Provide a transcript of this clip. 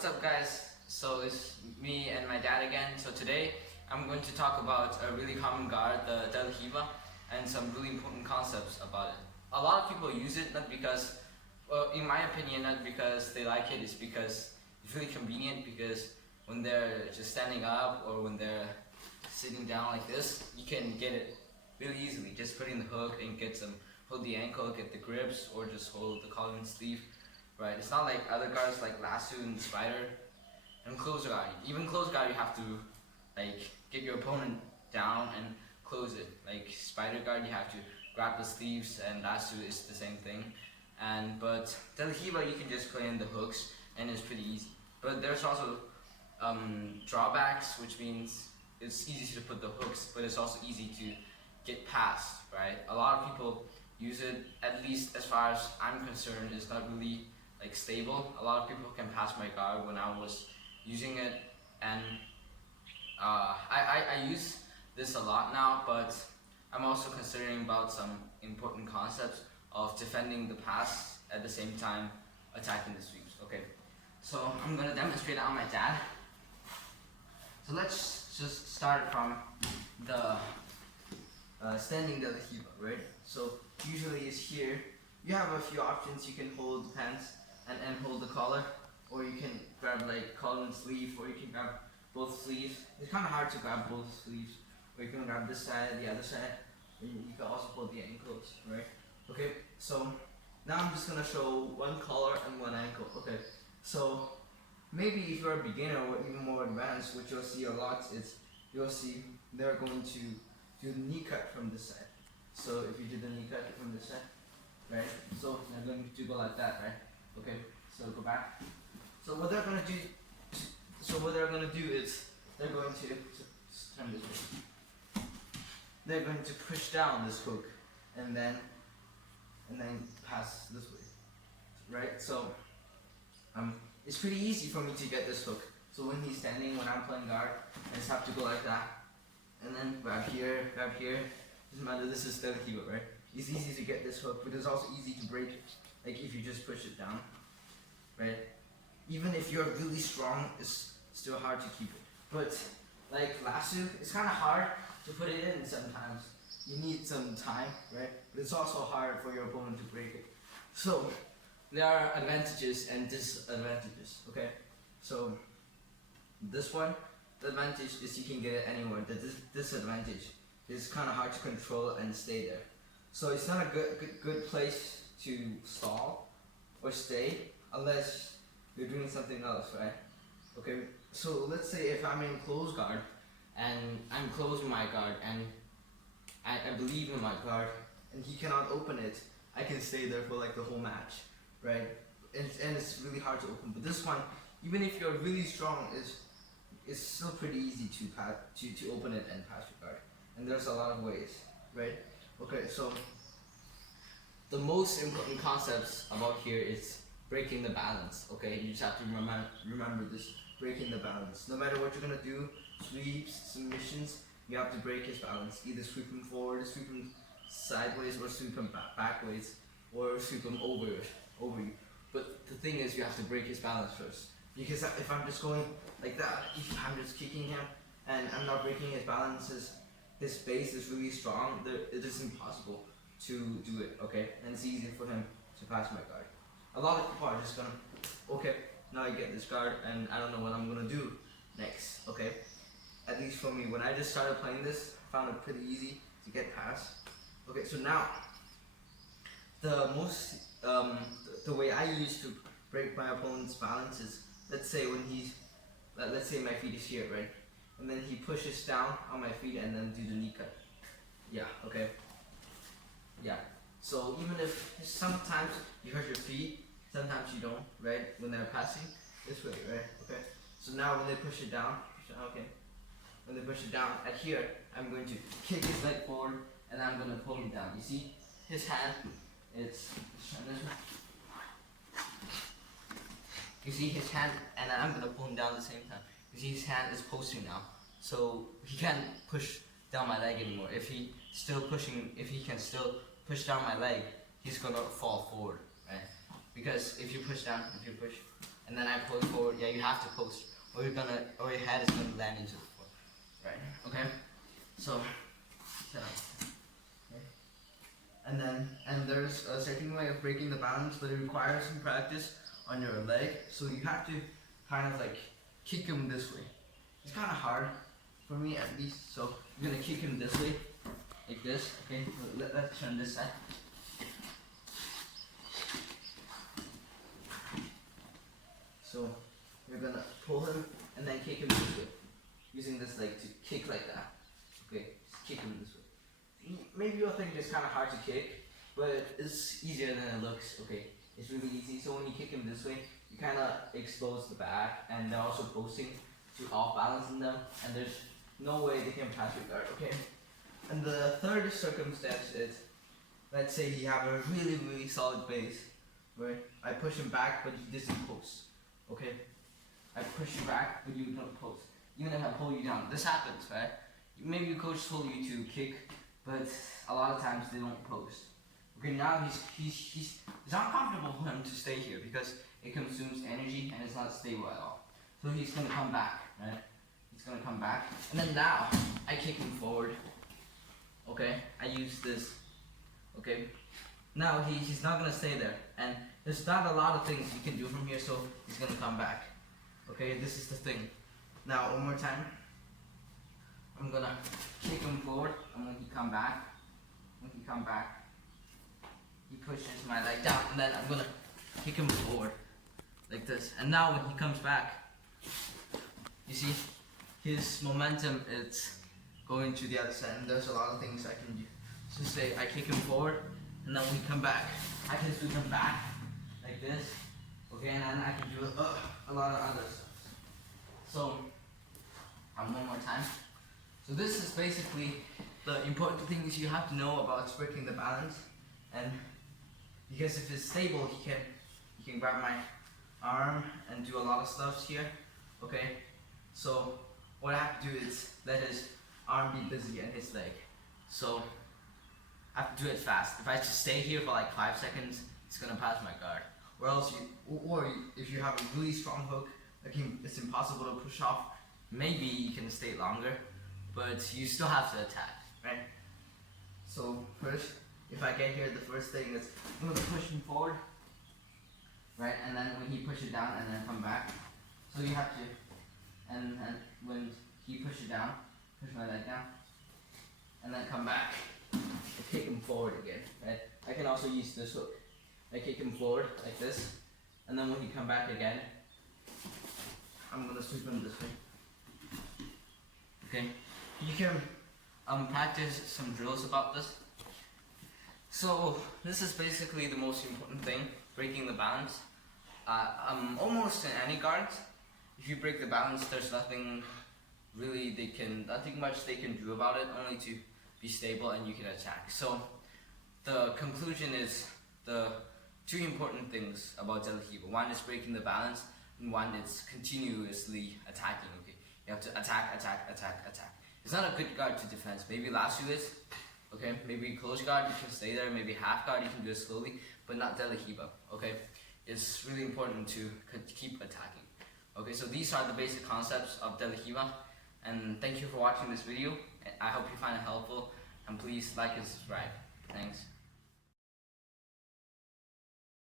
what's up guys? So it's me and my dad again. So today I'm going to talk about a really common guard, the Del Hiva, and some really important concepts about it. A lot of people use it not because, well, in my opinion, not because they like it, it's because it's really convenient, because when they're just standing up or when they're sitting down like this, you can get it really easily. Just put in the hook and get some, hold the ankle, get the grips, or just hold the collar and sleeve. Right, it's not like other guards like lasso and spider and close guard. Even close guard, you have to like get your opponent down and close it. Like spider guard, you have to grab the sleeves, and lasso is the same thing. But Del Hiva, you can just put in the hooks and it's pretty easy. But there's also drawbacks, which means it's easy to put the hooks, but it's also easy to get past. Right, a lot of people use it. At least as far as I'm concerned, it's not really like stable. A lot of people can pass my guard when I was using it, and I use this a lot now, but I'm also considering about some important concepts of defending the pass at the same time attacking the sweeps. Okay, so I'm gonna demonstrate it on my dad. So let's just start from the standing Del Hiva, right? So usually it's here. You have a few options. You can hold the pants and hold the collar, or you can grab like collar and sleeve, or you can grab both sleeves. It's kind of hard to grab both sleeves, or you can grab this side, the other side, and you can also hold the ankles, right? Okay, so now I'm just gonna show one collar and one ankle. Okay, so maybe if you're a beginner or even more advanced, what you'll see a lot is you'll see they're going to do the knee cut from this side. So if you do the knee cut from this side, right? So they're going to go like that, right? Okay, so go back. So what they're gonna do is they're going to turn this way. They're going to push down this hook and then pass this way, right? So it's pretty easy for me to get this hook. So when he's standing, when I'm playing guard, I just have to go like that, and then grab here. Doesn't matter. This is Del Hiva, right? It's easy to get this hook, but it's also easy to break it. Like if you just push it down, right? Even if you're really strong, it's still hard to keep it. But like lasso, it's kind of hard to put it in sometimes. You need some time, right? But it's also hard for your opponent to break it. So there are advantages and disadvantages, okay? So this one, the advantage is you can get it anywhere. The disadvantage is kind of hard to control and stay there. So it's not a good place to stall or stay unless you're doing something else, right? Okay, so let's say if I'm in close guard and I'm closing my guard and I believe in my guard and he cannot open it, I can stay there for like the whole match, right? And it's really hard to open. But this one, even if you're really strong, it's still pretty easy to open it and pass your guard. And there's a lot of ways, right? Okay, so the most important concepts about here is breaking the balance. Okay, you just have to remember this: breaking the balance. No matter what you're gonna do, sweeps, submissions, you have to break his balance. Either sweep him forward, sweep him sideways, or sweep him backwards, or sweep him over you. But the thing is, you have to break his balance first. Because if I'm just going like that, if I'm just kicking him and I'm not breaking his balances, his base is really strong. It is impossible to do it, okay? And it's easy for him to pass my guard. A lot of people are just gonna, okay, now I get this guard and I don't know what I'm gonna do next, okay? At least for me, when I just started playing this, I found it pretty easy to get past. Okay, so now, the way I used to break my opponent's balance is, let's say my feet is here, right? And then he pushes down on my feet and then do the knee cut. Yeah, okay. Yeah. So even if sometimes you hurt your feet, sometimes you don't, right? When they're passing this way, right? Okay. So now when they push it down, okay. When they push it down at here, I'm going to kick his leg forward and I'm going to pull him down. You see his hand? You see his hand, and I'm going to pull him down at the same time. You see his hand is posting now, so he can't push down my leg anymore. If he can still push down my leg, he's gonna fall forward, right? Because if you push down, and then I pose forward. Yeah, you have to pose, or your head is gonna land into the floor. Right? Okay. So, set up. Okay. And there's a certain way of breaking the balance, but it requires some practice on your leg. So you have to kind of like kick him this way. It's kind of hard for me at least. So you're gonna kick him this way, like this. Okay. Let's turn this side. So you're gonna pull him and then kick him this way, using this leg to kick like that. Okay, just kick him this way. Maybe you'll think it's kind of hard to kick, but it's easier than it looks. Okay, it's really easy. So when you kick him this way, you kind of expose the back, and they're also posting to off balancing them, and there's no way they can pass your guard. Okay, and the third circumstance is, let's say you have a really solid base, where I push him back, but he doesn't post. Okay, I push you back, but you don't post. Even if I pull you down, this happens, right? Maybe your coach told you to kick, but a lot of times they don't post. Okay, now it's not comfortable for him to stay here because it consumes energy and it's not stable at all. So he's gonna come back, right? He's gonna come back, and then now I kick him forward. Okay, I use this. Okay, now he's not gonna stay there, and there's not a lot of things you can do from here, so he's gonna come back. Okay, this is the thing. Now one more time. I'm gonna kick him forward, and when he come back, he pushes my leg down, and then I'm gonna kick him forward, like this. And now when he comes back, you see, his momentum is going to the other side, and there's a lot of things I can do. So say I kick him forward, and then when he come back, I can swing him back, like this, okay, and then I can do a lot of other stuff. So, one more time. So this is basically the important things you have to know about breaking the balance, and because if it's stable, he can grab my arm and do a lot of stuff here. Okay, so what I have to do is let his arm be busy and his leg. So I have to do it fast. If I just stay here for like 5 seconds, it's gonna pass my guard. Or else if you have a really strong hook, it's impossible to push off. Maybe you can stay longer, but you still have to attack, right? So first, if I get here, the first thing is I'm gonna push him forward, right? And then when he pushes down, and then come back. So you have to, and when he pushes down, push my leg down, and then come back. I kick him forward again, right? I can also use this hook. I kick him forward like this, and then when he come back again, I'm gonna sweep him this way. Okay, you can practice some drills about this. So this is basically the most important thing: breaking the balance. Almost in any guard, if you break the balance, there's nothing much they can do about it, only to be stable and you can attack. So the conclusion is the two important things about Del Hiba. One is breaking the balance, and one is continuously attacking. Okay, you have to attack. It's not a good guard to defense. Maybe lasso this. Okay, maybe close guard, you can stay there. Maybe half guard, you can do it slowly, but not Del Hiba. Okay, it's really important to keep attacking. Okay, so these are the basic concepts of Del Hiba, and thank you for watching this video. I hope you find it helpful, and please like and subscribe. Thanks.